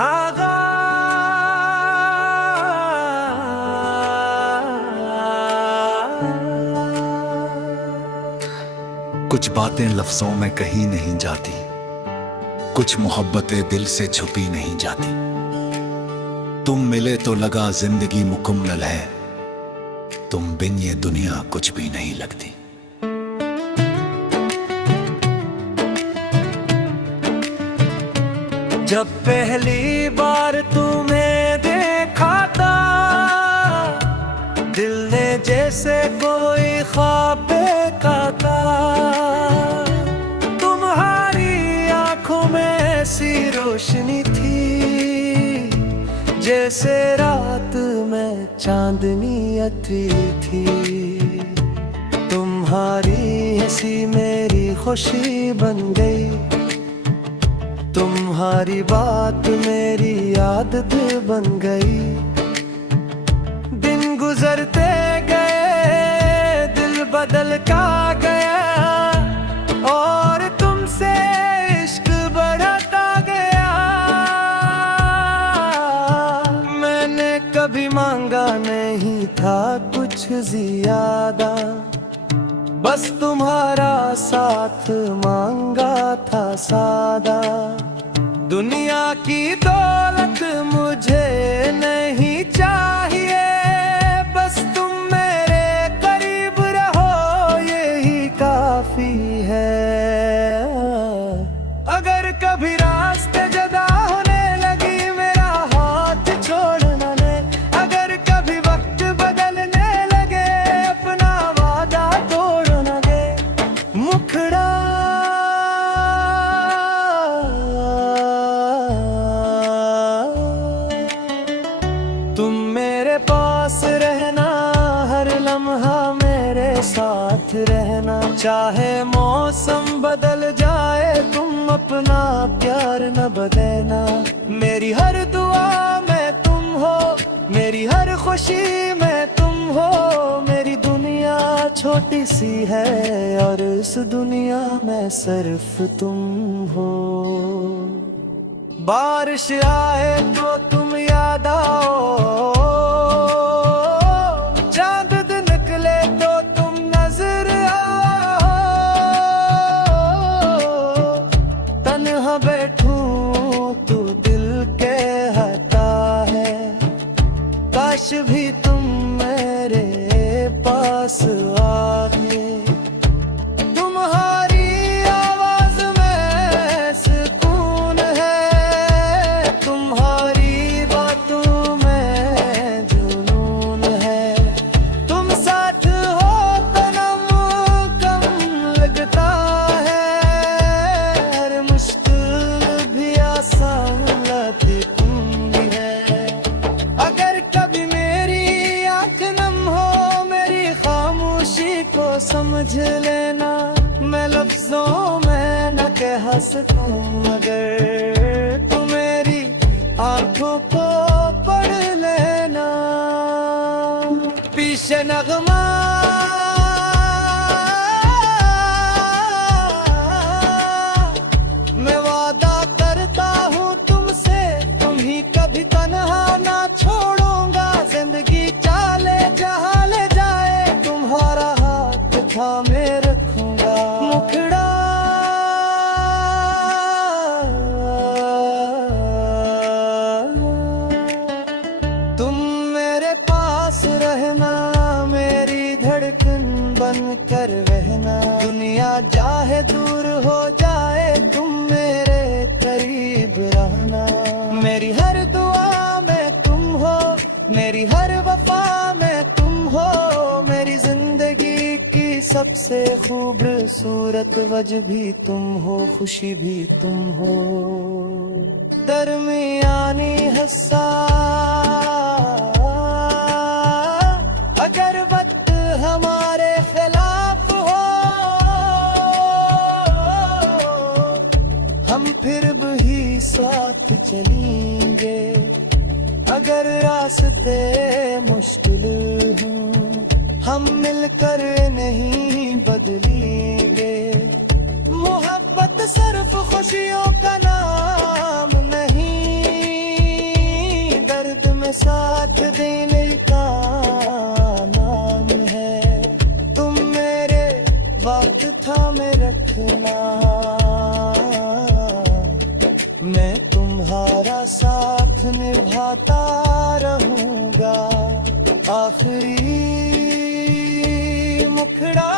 आगा कुछ बातें लफ्जों में कही नहीं जाती, कुछ मोहब्बतें दिल से छुपी नहीं जाती। तुम मिले तो लगा जिंदगी मुकम्मल है, तुम बिन ये दुनिया कुछ भी नहीं लगती। जब पहली बार तुम्हें देखा था, दिल ने जैसे कोई ख्वाब देखा था। तुम्हारी आंखों में ऐसी रोशनी थी, जैसे रात में चांदनी अती थी। तुम्हारी हंसी मेरी खुशी बन गई, तुम्हारी बात मेरी आदत बन गई। दिन गुजरते गए, दिल बदल का गया, और तुमसे इश्क बढ़ता गया। मैंने कभी मांगा नहीं था कुछ ज्यादा, बस तुम्हारा साथ मांगा था सादा। दुनिया की दौलत मुझे नहीं चाहिए, बस तुम मेरे करीब रहो यही काफी है। अगर कभी रास्ते जुदा होने लगी मेरा हाथ छोड़ना ने, अगर कभी वक्त बदलने लगे अपना वादा तोड़ना दे। मुखड़ा तुम मेरे पास रहना, हर लम्हा मेरे साथ रहना। चाहे मौसम बदल जाए तुम अपना प्यार न बदलना। मेरी हर दुआ में तुम हो, मेरी हर खुशी में तुम हो। मेरी दुनिया छोटी सी है और इस दुनिया में सिर्फ तुम हो। बारिश आए तो तुम याद आओ, चांद निकले तो तुम नजर आओ। तन्हा बैठूं तो दिल के हटा है, काश भी तुम मेरे पास आए। तुम्हारी आवाज में सुकून है, तुम्हारी बातों में जुनून है। तुम साथ हो तो नम कम लगता है, हर मुश्किल भी आसान लगती तुम भी है। अगर कभी मेरी आँख नम हो, मेरी खामोशी को समझ लेना। मैं लफ्जों में न कह सकूं, मगर तुम मेरी आंखों को पढ़ लेना। पीछे नगमा मैं वादा करता हूँ तुमसे, तुम ही कभी तन्हा ना छोड़ूंगा। जिंदगी चाले जहाँ ले जाए, तुम्हारा हाथ थामे रखूंगा। मुखड़ा तुम मेरे पास रहना, मेरी धड़कन बन कर रहना। दुनिया चाहे दूर हो जाए, तुम मेरे करीब रहना। मेरी हर दुआ में तुम हो, मेरी हर वफा में तुम हो। मेरी जिंदगी की सबसे खूबसूरत वजह भी तुम हो, खुशी भी तुम हो। दरमियानी हिस्सा अगर वक्त हमारे खिलाफ हो, हम फिर भी साथ चलेंगे। अगर रास्ते मुश्किल हों, हम मिलकर नहीं बदलेंगे। मोहब्बत सिर्फ खुशियों का नाम नहीं, में साथ देने का नाम है। तुम मेरे वक्त थामे रखना, मैं तुम्हारा साथ निभाता रहूंगा। आखिरी मुखड़ा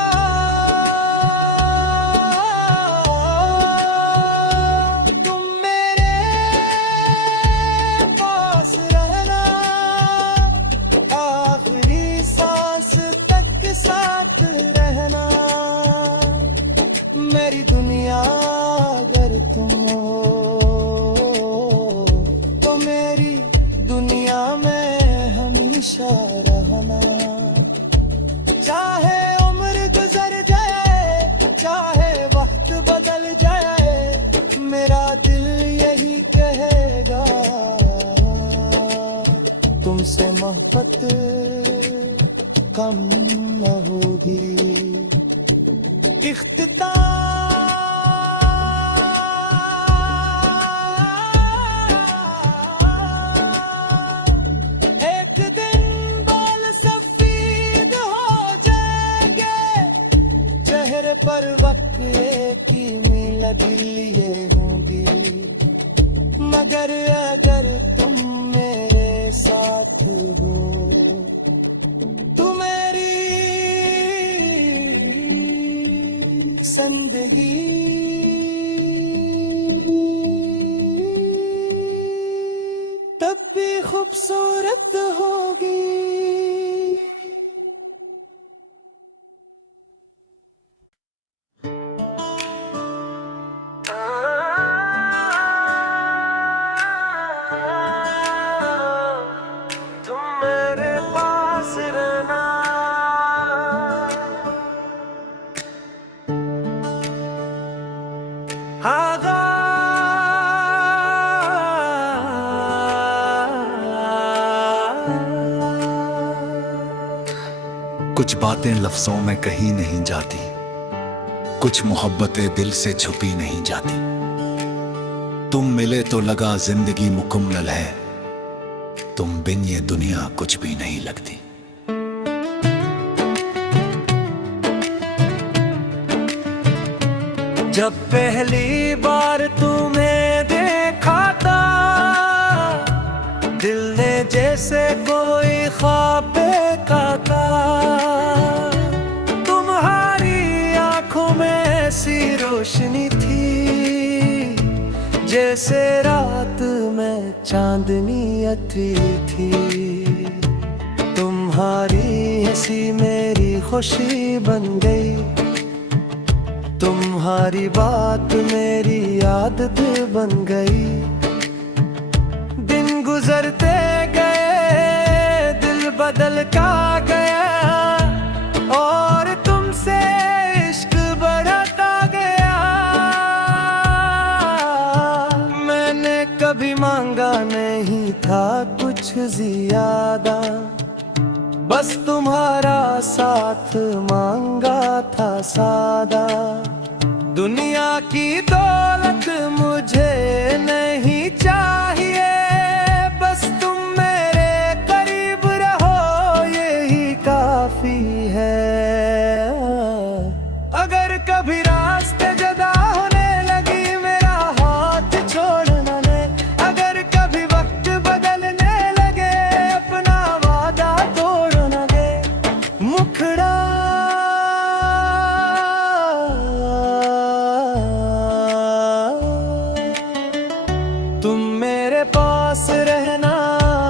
तुम मेरे पास रहना, आखिरी सांस तक साथ रहना। मेरी दुनिया अगर तुम हो तो मेरी दुनिया में हमेशा रहना। चाहे उम्र गुजर जाए, चाहे वक्त बदल जाए, मेरा दिल यही कहेगा, तुमसे मोहब्बत कम न होगी। एक दिन बाल सफेद हो जाएंगे, चेहरे पर वक्त एक ही मिलत लिए होंगी। मगर अगर तुम मेरे साथ हो तो मेरी जिंदगी तब भी खूबसूरत होगी। तुम मेरे पास रहना, कुछ बातें लफ्जों में कही नहीं जाती, कुछ मोहब्बतें दिल से छुपी नहीं जाती। तुम मिले तो लगा जिंदगी मुकम्मल है, तुम बिन ये दुनिया कुछ भी नहीं लगती। जब पहली बार तुम्हें देखा था, दिल ने जैसे कोई ख्वाब देखा था। तुम्हारी आंखों में ऐसी रोशनी थी, जैसे रात में चांदनी अती थी। तुम्हारी हंसी मेरी खुशी बन गई, तुम्हारी बात मेरी आदत बन गई। दिन गुजरते गए, दिल बदल का गया, और तुमसे इश्क बढ़ता गया। मैंने कभी मांगा नहीं था कुछ ज्यादा, बस तुम्हारा साथ मांगा था सादा। दुनिया की दौलत मुझे नहीं चाहिए, बस तुम मेरे करीब रहो यही काफी है। अगर कभी रास्ते जुदा होने लगी मेरा हाथ छोड़ना नहीं, अगर कभी वक्त बदलने लगे अपना वादा तोड़ना दे। मुखड़ा तुम मेरे पास रहना,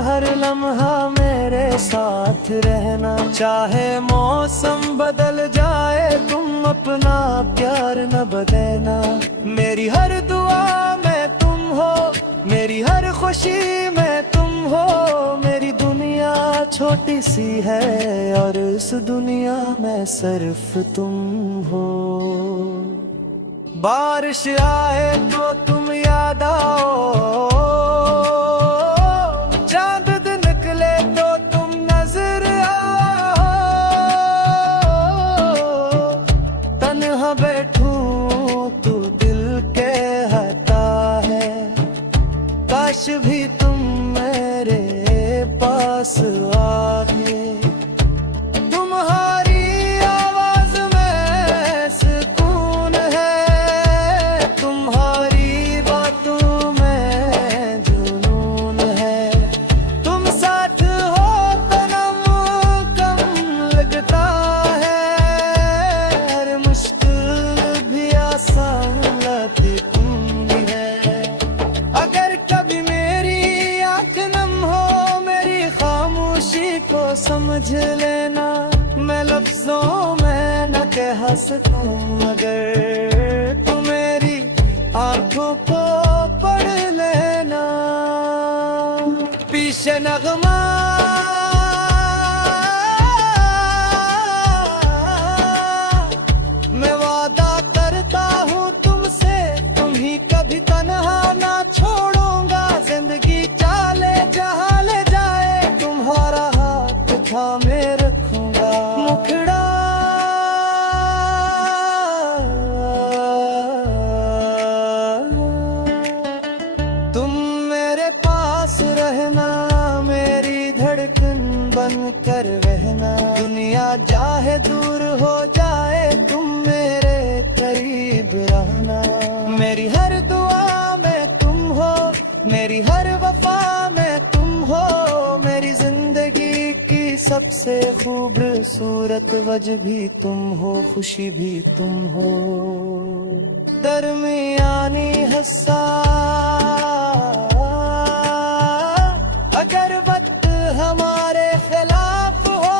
हर लम्हा मेरे साथ रहना। चाहे मौसम बदल जाए, तुम अपना प्यार न बदलना। मेरी हर दुआ में तुम हो, मेरी हर खुशी में तुम हो। मेरी दुनिया छोटी सी है और इस दुनिया में सिर्फ तुम हो। बारिश आए तो तुम याद आओ, चांद निकले तो तुम नजर आओ। तन्हा बैठूं तो दिल के हटा है, काश भी तुम मेरे समझ लेना, मैं लफ्जों में न कह सकूं, मगर तू मेरी आंखों को पढ़ लेना। पीछे नगमा मैं वादा करता हूँ तुमसे, तुम ही कभी तन्हा ना छोड़ूंगा। जिंदगी चाले जहाँ ले जाए, तुम्हारा हाथ थामे रखूंगा। मुखड़ा तुम मेरे पास रहना, मेरी धड़कन बन कर रहना। दुनिया चाहे दूर हो जाए, तुम मेरे करीब रहना। मेरी हर दुआ में तुम हो, मेरी हर वफा में तुम हो। मेरी जिंदगी की सबसे खूबसूरत वजह भी तुम हो, खुशी भी तुम हो। दरमियानी हंसा अगर वक्त हमारे खिलाफ हो,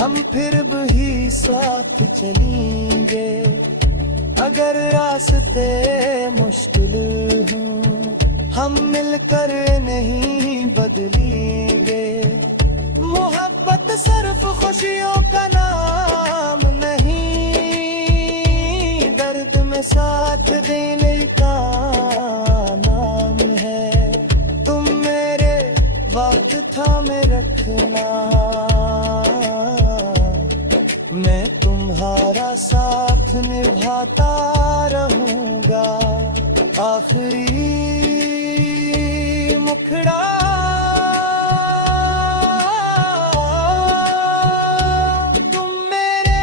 हम फिर भी साथ चलेंगे। अगर रास्ते मुश्किल हों, हम मिलकर नहीं बदलेंगे। मोहब्बत सिर्फ खुशियों का नाम नहीं, दर्द में साथ देने का नाम है। तुम मेरे वक्त थामे रखना, मैं तुम्हारा साथ निभाता रहूंगा। आखिरी मुखड़ा तुम मेरे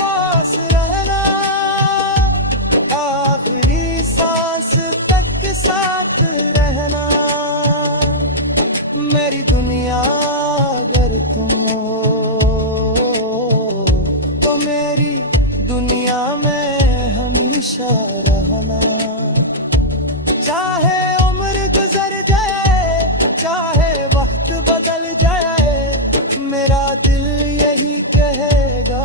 पास रहना, आखिरी सांस तक साथ रहना। मेरी दुनिया अगर तुम हो, तो मेरी दुनिया में हमेशा रहना। चाहे उम्र गुजर जाए, चाहे वक्त बदल जाए, मेरा दिल यही कहेगा,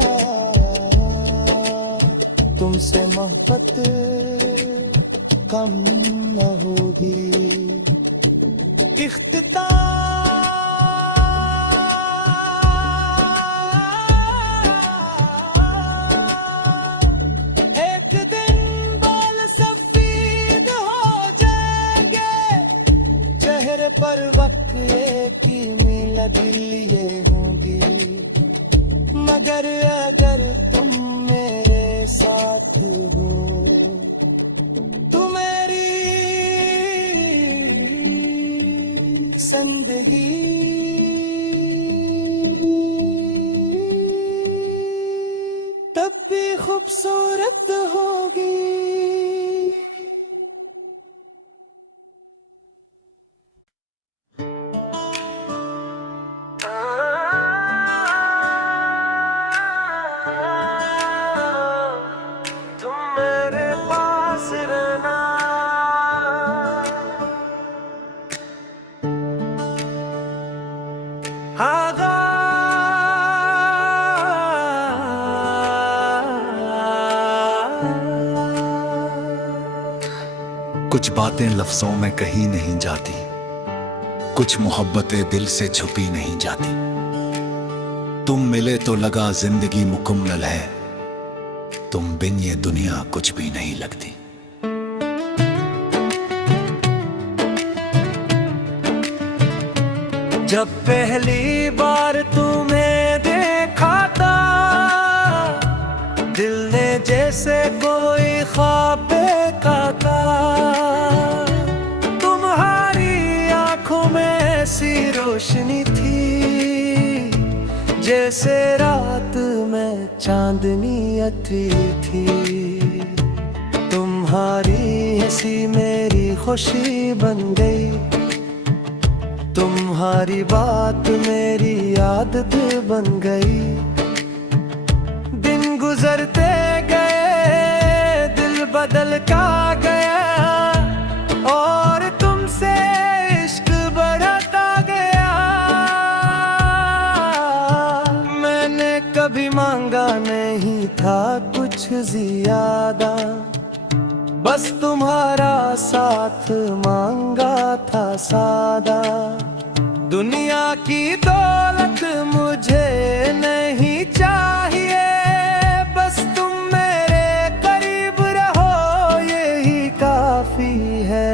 तुमसे मोहब्बत कम न होगी। एक दिन बाल सफेद हो जाएंगे, चेहरे पर वक्त की मिला दिल ये होंगी। मगर अगर तुम मेरे साथ हो, तू मेरी जिंदगी तब भी खूबसूरत होगी। तुम मेरे पास रहना, कुछ बातें लफ्जों में कही नहीं जाती, कुछ मोहब्बतें दिल से छुपी नहीं जाती। तुम मिले तो लगा जिंदगी मुकम्मल है, तुम बिन ये दुनिया कुछ भी नहीं लगती। जब पहली बार तुम्हें देखा था, दिल ने जैसे कोई ख्वाब देखा था। तुम्हारी आंखों में ऐसी रोशनी थी, जैसे रात में चांदनी अती थी। तुम्हारी हंसी मेरी खुशी बन गई, तुम्हारी बात मेरी आदत बन गई। दिन गुजरते गए, दिल बदल का गया, और तुमसे कुछ ज्यादा, बस तुम्हारा साथ मांगा था सादा। दुनिया की दौलत मुझे नहीं चाहिए, बस तुम मेरे करीब रहो यही काफी है।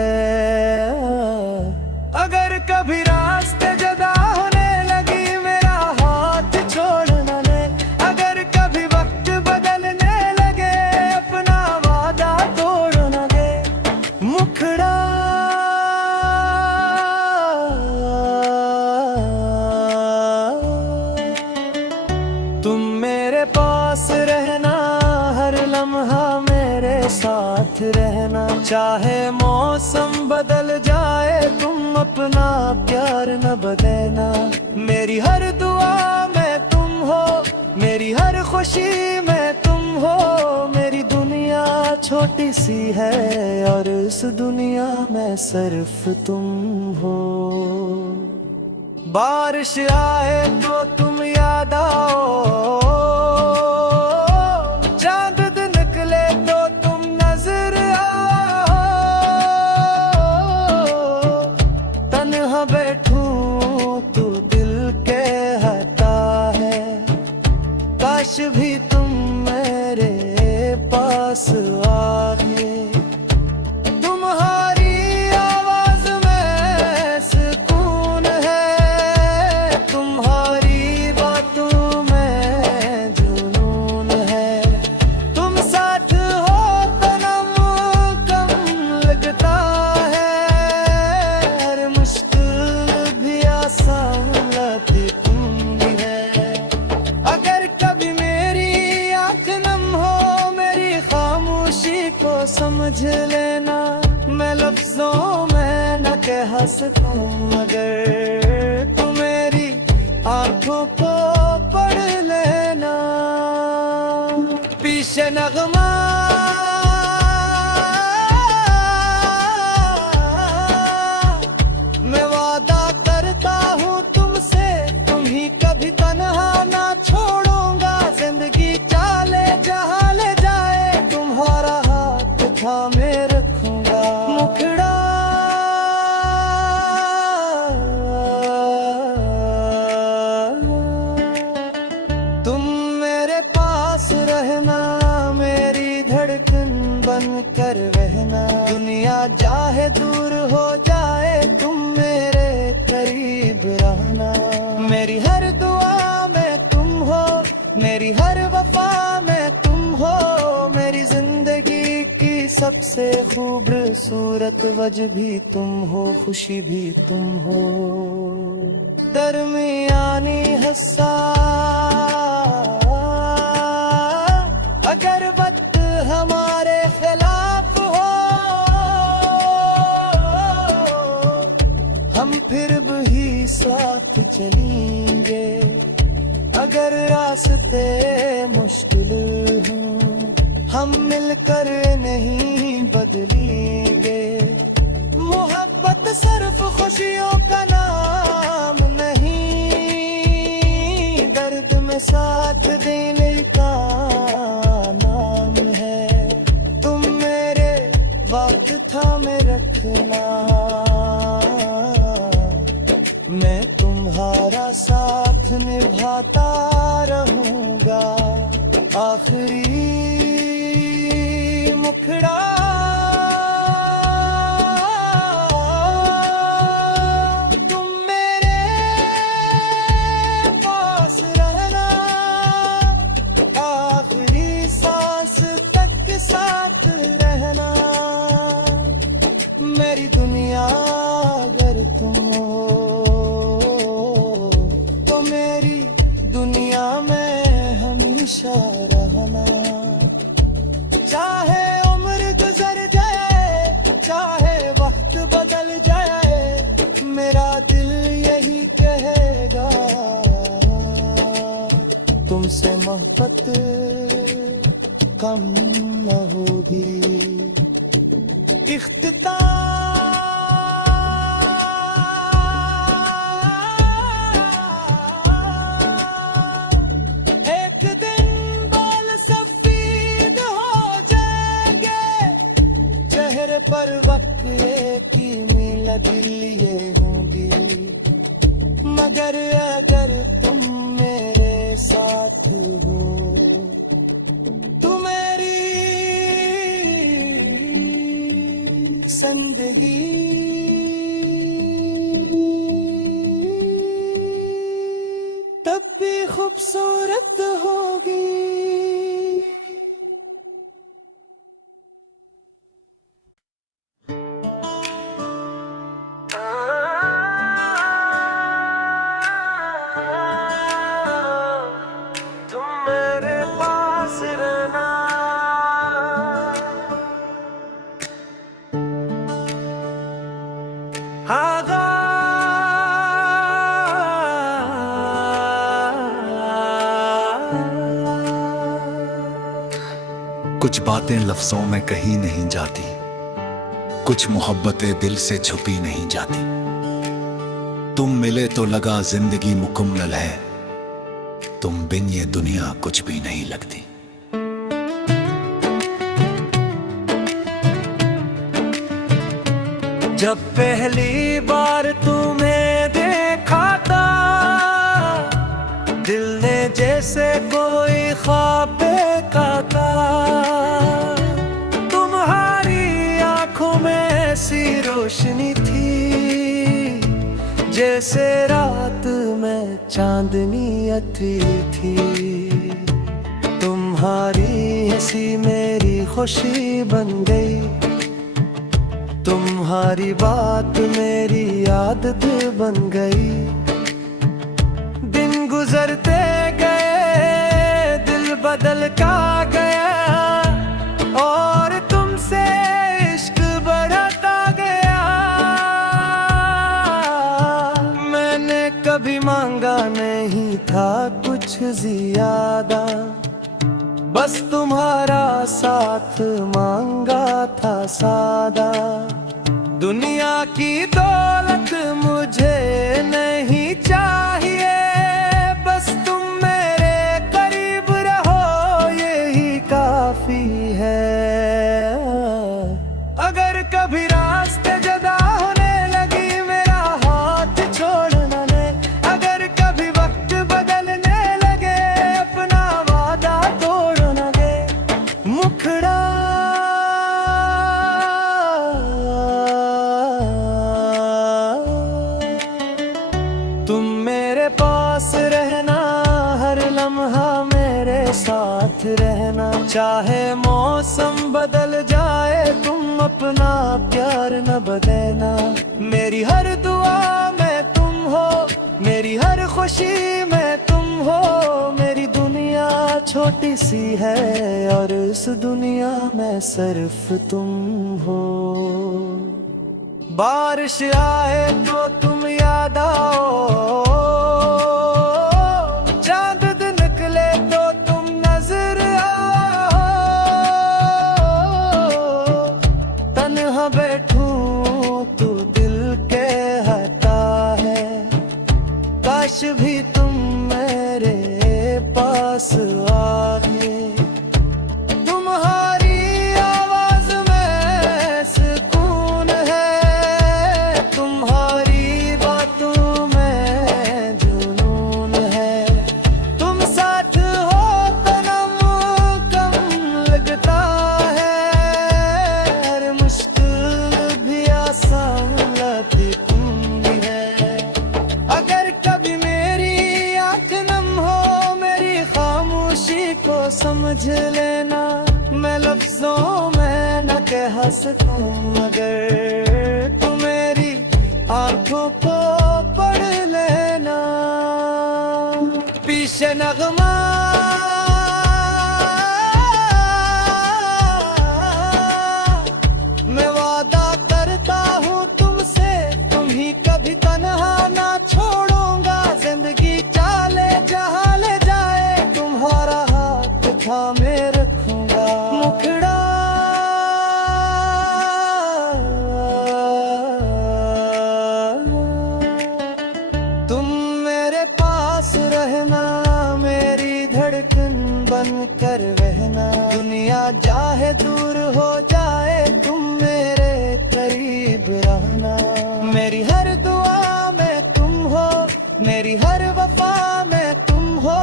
अगर कभी रास्ते जुदा होने लगी मेरा हाथ छोड़ना नहीं, अगर कभी वक्त बदलने लगे अपना वादा तोड़ना दे। मुखड़ा तुम मेरे पास रहना, हर लम्हा मेरे साथ रहना। चाहे मौसम बदल जाए तुम अपना प्यार न बदलना। मेरी हर दुआ में तुम हो, मेरी हर खुशी में तुम हो। मेरी दुनिया छोटी सी है और इस दुनिया में सिर्फ तुम हो। बारिश आए तो तुम याद आओ, चांद दिन निकले तो तुम नजर आओ। तन्हा बैठूं तो दिल के हता है, काश भी तुम मेरे पास आए। तुम्हारी आवाज में सुकून है, तुम्हारी बातों में जुनून है। तुम साथ हो तो नम कम लगता है, हर मुश्किल भी आसान लगती तुम ही है। अगर कभी मेरी आंख नम हो मेरी खामोशी को समझ लेना। मैं लफ्जों में न कह सकूं मगर तुम मेरी आंखों को पढ़ लेना। पीछे नगमा मैं वादा करता हूँ तुमसे, तुम ही कभी तन्हा ना छोड़ूंगा। जिंदगी चाले जहाँ ले जाए तुम्हारा हाथ थामे रखूंगा। मुखड़ा तुम मेरे पास रहना, मेरी धड़कन बन कर रहना। दुनिया चाहे दूर हो जाए तुम मेरे करीब रहना। मेरी हर दुआ में तुम हो, मेरी हर वफा में तुम हो। मेरी जिंदगी की सबसे खूबसूरत वजह भी तुम हो, खुशी भी तुम हो। दरमियानी हस्सा अगर वक्त हमारे खिलाफ हो, हम फिर भी साथ चलेंगे। अगर रास्ते मुश्किल हों हम मिलकर नहीं बदलेंगे। मोहब्बत सिर्फ खुशियों का नाम नहीं, दर्द में साथ देने का नाम है। तुम मेरे वक्त थामे रखना, मैं तुम्हारा साथ निभाता रहूंगा। आखिरी मुखड़ा तुम मेरे पास रहना, आखिरी सांस तक साथ रहना। मेरी दुनिया अगर तुम हो तो मेरी दुनिया में हमेशा रहना। चाहे उम्र गुजर जाए, चाहे वक्त बदल जाए, मेरा दिल यही कहेगा तुमसे मोहब्बत कम न होगी। एक दिन बाल सफेद पर वक्त की मील लिए होंगी, मगर अगर तुम मेरे साथ हो तो मेरी जिंदगी तब भी खूबसूरत होगी। तुम मेरे पास रहना, कुछ बातें लफ्जों में कही नहीं जाती, कुछ मोहब्बतें दिल से छुपी नहीं जाती। तुम मिले तो लगा जिंदगी मुकम्मल है, तुम बिन ये दुनिया कुछ भी नहीं लगती। जब पहली बार तुम्हें देखा था, दिल ने जैसे कोई ख्वाब देखा था। तुम्हारी आंखों में ऐसी रोशनी थी, जैसे रात में चांदनी अती थी। तुम्हारी हंसी मेरी खुशी बन गई, तुम्हारी बात मेरी आदत बन गई। दिन गुजरते गए, दिल बदल का गया, और तुमसे इश्क बढ़ता गया। मैंने कभी मांगा नहीं था कुछ ज्यादा, बस तुम्हारा साथ मांगा था सादा। दुनिया की दौलत मुझे नहीं चाहिए, बस तुम मेरे करीब रहो यही काफी है। अगर कभी रास्ते जुदा होने लगी मेरा हाथ छोड़ना ने, अगर कभी वक्त बदलने लगे अपना वादा तोड़ना दे। मुखड़ा तुम मेरे पास रहना, हर लम्हा मेरे साथ रहना। चाहे मौसम बदल जाए तुम अपना प्यार न बदलना। मेरी हर दुआ में तुम हो, मेरी हर खुशी में तुम हो। मेरी दुनिया छोटी सी है और इस दुनिया में सिर्फ तुम हो। बारिश आए तो तुम याद आओ, चांद दिन निकले तो तुम नजर आओ। तन्हा बैठूं तो दिल के हटा है, काश भी तुम मेरे पास आते। तुम्हारी आवाज में सुकून है, तुम्हारी बातों में जुनून है। तुम साथ हो तो नम कम लगता है, हर मुश्किल भी आसान लगती तुम ही है। अगर कभी मेरी आँख नम हो, मेरी खामोशी को समझ लेना। मैं लफ्जों में न कह सकूं, मगर तुम मेरी आंखों को पढ़ लेना। पीछे नगमा मैं वादा करता हूँ तुमसे, तुम ही कभी तन्हा ना छोड़ूंगा। जिंदगी चाले जहाँ ले जाए, तुम्हारा हाथ थामे रखूंगा। मुखड़ा तुम मेरे पास रहना, मेरी धड़कन बन कर रहना। दुनिया चाहे दूर हो जाए, तुम मेरे मेरी हर वफा में तुम हो,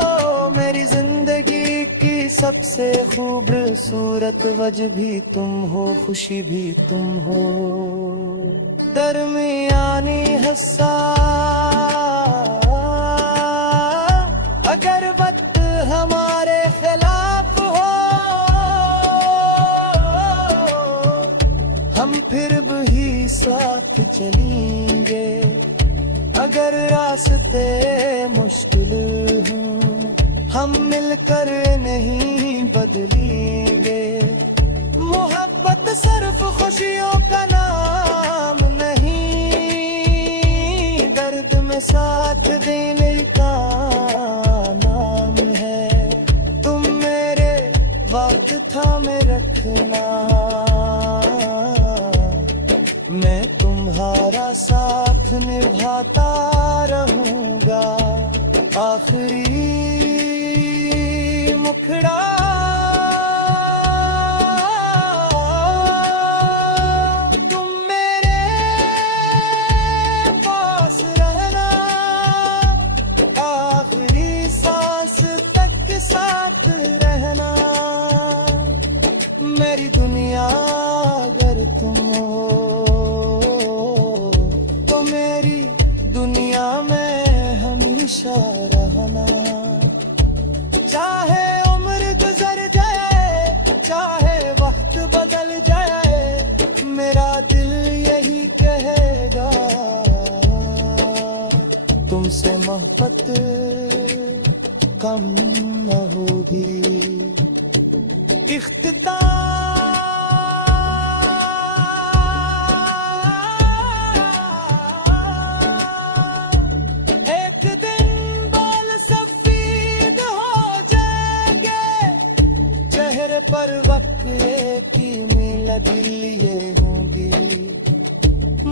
मेरी जिंदगी की सबसे खूबसूरत वजह भी तुम हो, खुशी भी तुम हो। दरमियानी हस्सा अगर वक्त हमारे खिलाफ हो, हम फिर भी साथ चलेंगे। अगर रास्ते मुश्किल हों, हम मिलकर नहीं बदलेंगे। मोहब्बत सिर्फ खुशियों का नाम नहीं, दर्द में साथ देने का नाम है। तुम मेरे वक्त थामे रखना, मैं तुम्हारा साथ निभाता रहूंगा। आखिरी मुखड़ा तुम मेरे पास रहना, आखिरी सांस तक साथ रहना। मेरी दुनिया अगर तुम हो, तो मेरी दुनिया में हमेशा रहना। चाहे उम्र गुजर जाए, चाहे वक्त बदल जाए, मेरा दिल यही कहेगा, तुमसे मोहब्बत कम न होगी। एक दिन बाल सफेद हो जाएंगे, चेहरे पर वक्त की मिलत लिए होंगी।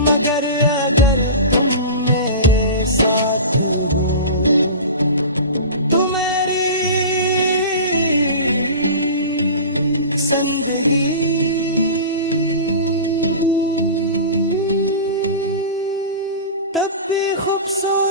मगर अगर तुम मेरे साथ हो, तो मेरी जिंदगी तब भी खूबसूरत